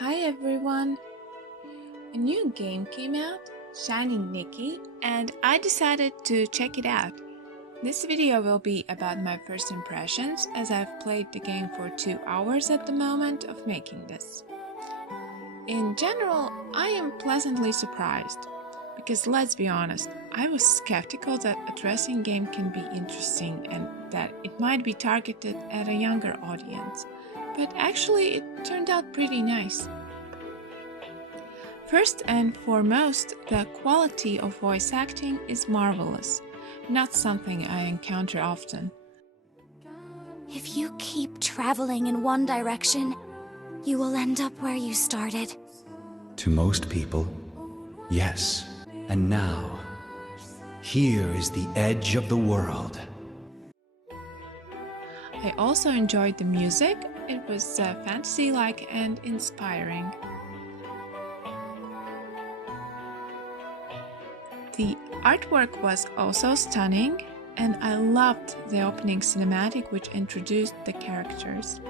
Hi everyone! A new game came out, Shining Nikki, and I decided to check it out. This video will be about my first impressions as I've played the game for 2 hours at the moment of making this. In general, I am pleasantly surprised, because let's be honest, I was skeptical that a dressing game can be interesting and that it might be targeted at a younger audience, but actually it turned out pretty nice. First and foremost, the quality of voice acting is marvelous, not something I encounter often. If you keep traveling in one direction, you will end up where you started. To most people, yes. And now, here is the edge of the world. I also enjoyed the music. It was fantasy-like and inspiring. The artwork was also stunning, and I loved the opening cinematic which introduced the characters.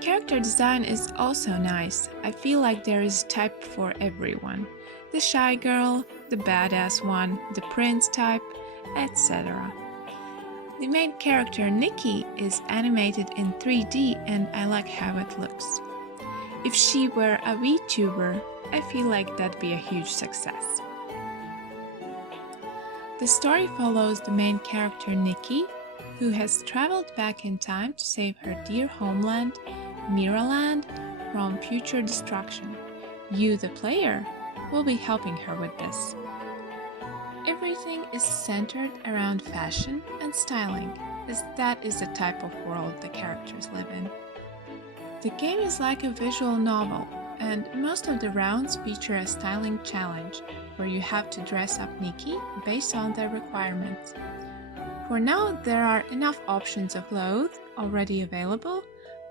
Character design is also nice. I feel like there is type for everyone. The shy girl, the badass one, the prince type, etc. The main character Nikki is animated in 3D and I like how it looks. If she were a VTuber, I feel like that'd be a huge success. The story follows the main character Nikki, who has traveled back in time to save her dear homeland, Miraland, from future destruction. You, the player, will be helping her with this. Everything is centered around fashion and styling, as that is the type of world the characters live in. The game is like a visual novel, and most of the rounds feature a styling challenge, where you have to dress up Nikki based on their requirements. For now, there are enough options of clothes already available,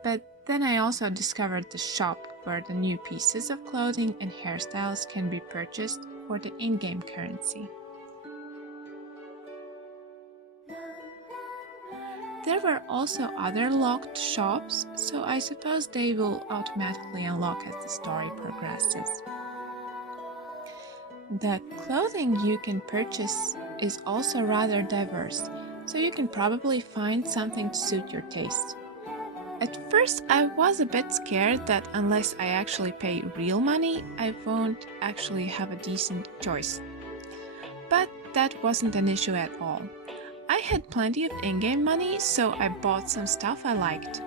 but then I also discovered the shop where the new pieces of clothing and hairstyles can be purchased for the in-game currency. There were also other locked shops, so I suppose they will automatically unlock as the story progresses. The clothing you can purchase is also rather diverse, so you can probably find something to suit your taste. At first I was a bit scared that unless I actually pay real money, I won't actually have a decent choice. But that wasn't an issue at all. I had plenty of in-game money, so I bought some stuff I liked.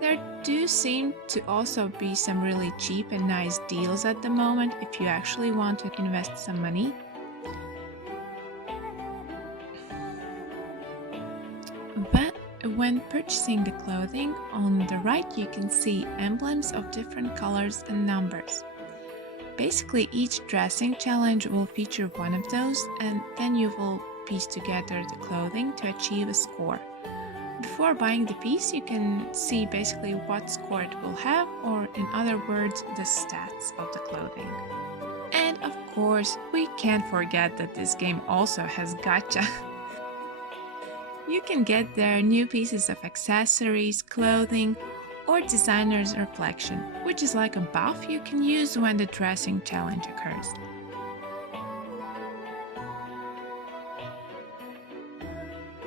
There do seem to also be some really cheap and nice deals at the moment if you actually want to invest some money. But when purchasing the clothing, on the right you can see emblems of different colors and numbers. Basically, each dressing challenge will feature one of those, and then you will piece together the clothing to achieve a score. Before buying the piece, you can see basically what score it will have, or in other words, the stats of the clothing. And of course, we can't forget that this game also has gacha. You can get there new pieces of accessories, clothing, or designer's reflection, which is like a buff you can use when the dressing challenge occurs.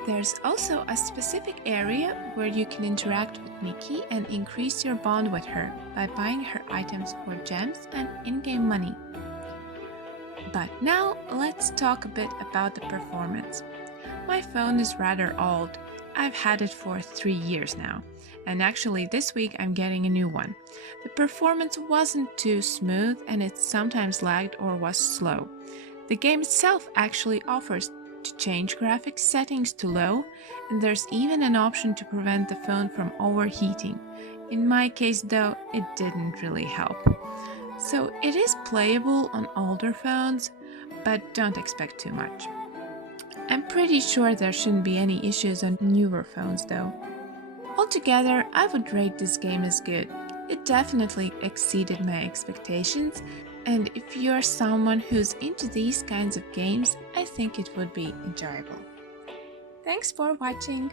There's also a specific area where you can interact with Nikki and increase your bond with her by buying her items for gems and in-game money. But now let's talk a bit about the performance. My phone is rather old. I've had it for 3 years now, and actually this week I'm getting a new one. The performance wasn't too smooth and it sometimes lagged or was slow. The game itself actually offers to change graphics settings to low, and there's even an option to prevent the phone from overheating. In my case though, it didn't really help. So it is playable on older phones, but don't expect too much. I'm pretty sure there shouldn't be any issues on newer phones though. Altogether, I would rate this game as good. It definitely exceeded my expectations, and if you're someone who's into these kinds of games, I think it would be enjoyable. Thanks for watching!